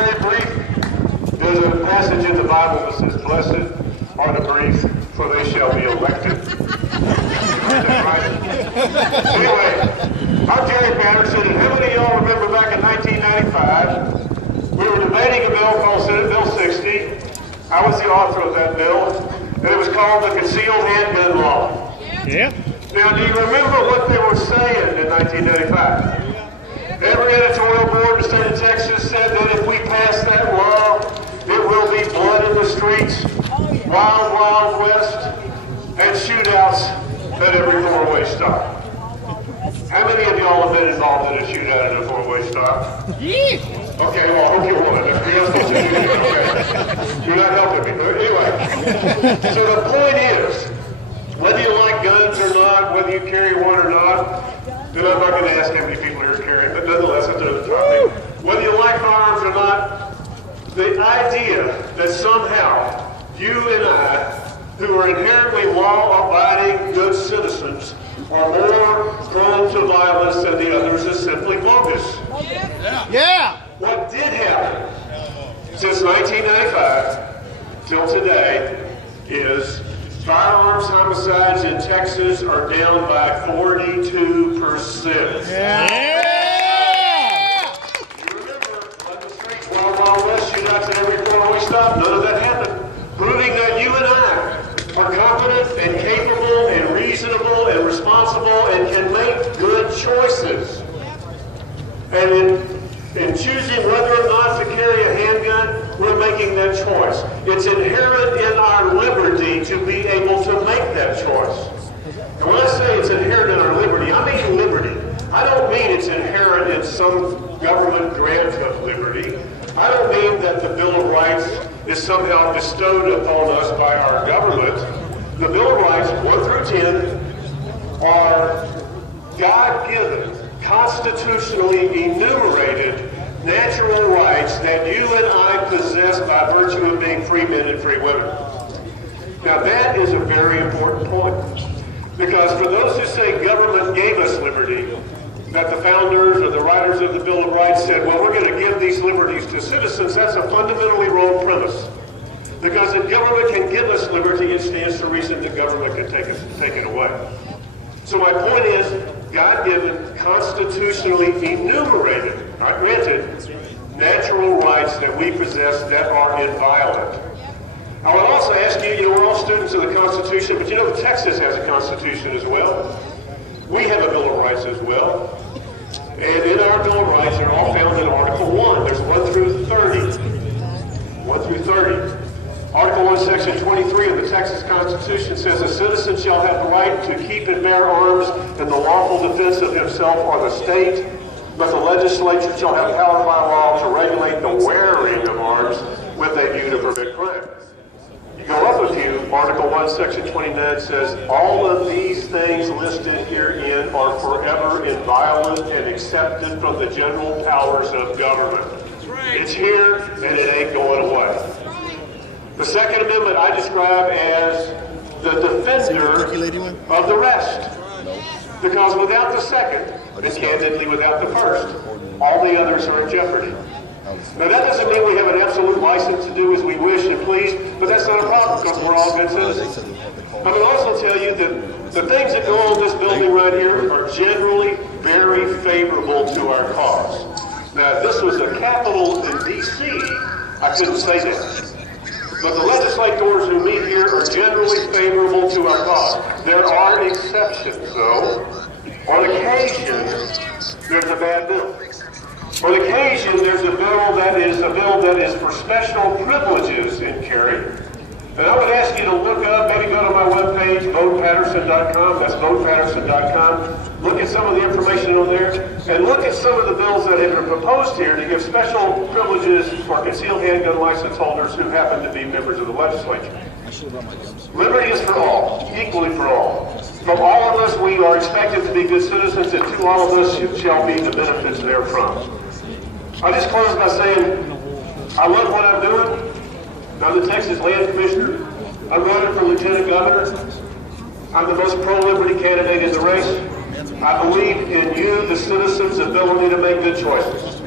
very brief. There's a passage in the Bible that says, "Blessed are the brief, for they shall be elected." Right? Anyway, I'm Jerry Patterson, and how many of y'all remember back in 1995, we were debating a bill called Senate Bill 60. I was the author of that bill, and it was called the Concealed Handgun Law. Yeah. Now, do you remember what they were saying in 1995? Every editorial board in the state of Texas said that if we pass that law, it will be blood in the streets, wild, wild west, and shootouts at every four-way stop. How many of y'all have been involved in a shootout at a four-way stop? Okay, well, I hope you won. Everybody else gets you. Okay. You're not helping me. But anyway, so the point is, whether you like guns or not, whether you carry one or not, and I'm not going to ask how many people are carrying, but nonetheless, that's another topic. Whether you like firearms or not, the idea that somehow you and I, who are inherently law-abiding good citizens, are more prone to violence than the others is simply bogus. Yeah. What did happen since 1995 till today is firearms homicides in Texas are down by 42%. Yeah. You remember, on the streets, wild, wild west, shootouts at every four-way stop, none of that happened. Proving that you and I are competent and capable and reasonable and responsible and can make good choices. And in choosing whether or not to carry a handgun, we're making that choice. It's inherent in our liberty to be able to make that choice. And when I say it's inherent in our liberty, I mean liberty. I don't mean it's inherent in some government grant of liberty. I don't mean that the Bill of Rights is somehow bestowed upon us by our government. The Bill of Rights, 1 through 10, are God-given, constitutionally enumerated natural rights that you and I possess by virtue of being free men and free women. Now that is a very important point, because for those who say government gave us liberty, that the founders or the writers of the Bill of Rights said, well, we're going to give these liberties to citizens, that's a fundamentally wrong premise. Because if government can give us liberty, it stands to reason that government can take it away. So my point is, God-given, constitutionally enumerated, not granted, natural rights that we possess that are inviolate. I would also ask you, we're all students of the Constitution, but Texas has a Constitution as well. We have a Bill of Rights as well. And in our Bill of Rights, they're all found in Article 1. There's 1 through 30. 1 through 30. Article 1, Section 23 of the Texas Constitution says, a citizen shall have the right to keep and bear arms in the lawful defense of himself or the state, but the legislature shall have power by law to regulate the wearing of arms with a view to prevent crime. You go up a few, Article 1, Section 29 says, all of these things listed herein are forever inviolate and accepted from the general powers of government. It's here and it ain't going away. The Second Amendment I describe as the defender of the rest. Because without the second, and candidly without the first, all the others are in jeopardy. Now that doesn't mean we have an absolute license to do as we wish and please, but that's not a problem because we're all good citizens. I will also tell you that the things that go on in this building right here are generally very favorable to our cause. Now if this was the Capitol in D.C., I couldn't say that. But the legislators who meet here are generally favorable to our cause. There are exceptions, though. On occasion, there's a bad bill. On occasion, there's a bill that is for special privileges in carry. And I would ask you to look up, maybe go to my webpage, votepatterson.com. That's votepatterson.com. Look at some of the information on there, and look at some of the bills that have been proposed here to give special privileges for concealed handgun license holders who happen to be members of the legislature. Liberty is for all, equally for all. From all of us, we are expected to be good citizens, and to all of us shall be the benefits therefrom. I just close by saying, I love what I'm doing. I'm the Texas Land Commissioner. I'm running for Lieutenant Governor. I'm the most pro-liberty candidate in the race. I believe in you, the citizens' ability to make good choices.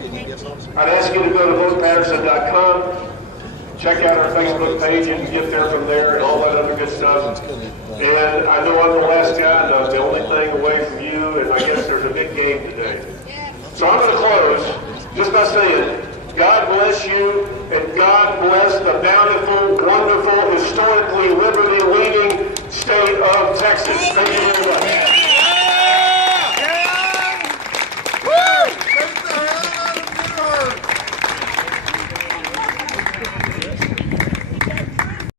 I'd ask you to go to votepatterson.com. Check out our Facebook page. You can get there from there and all that other good stuff. And I know I'm the last guy, and I'm the only thing away from you, and I guess there's a big game today. So I'm going to close just by saying, God bless you, and God bless the bountiful, wonderful, historically liberty-leading state of Texas. Thank you.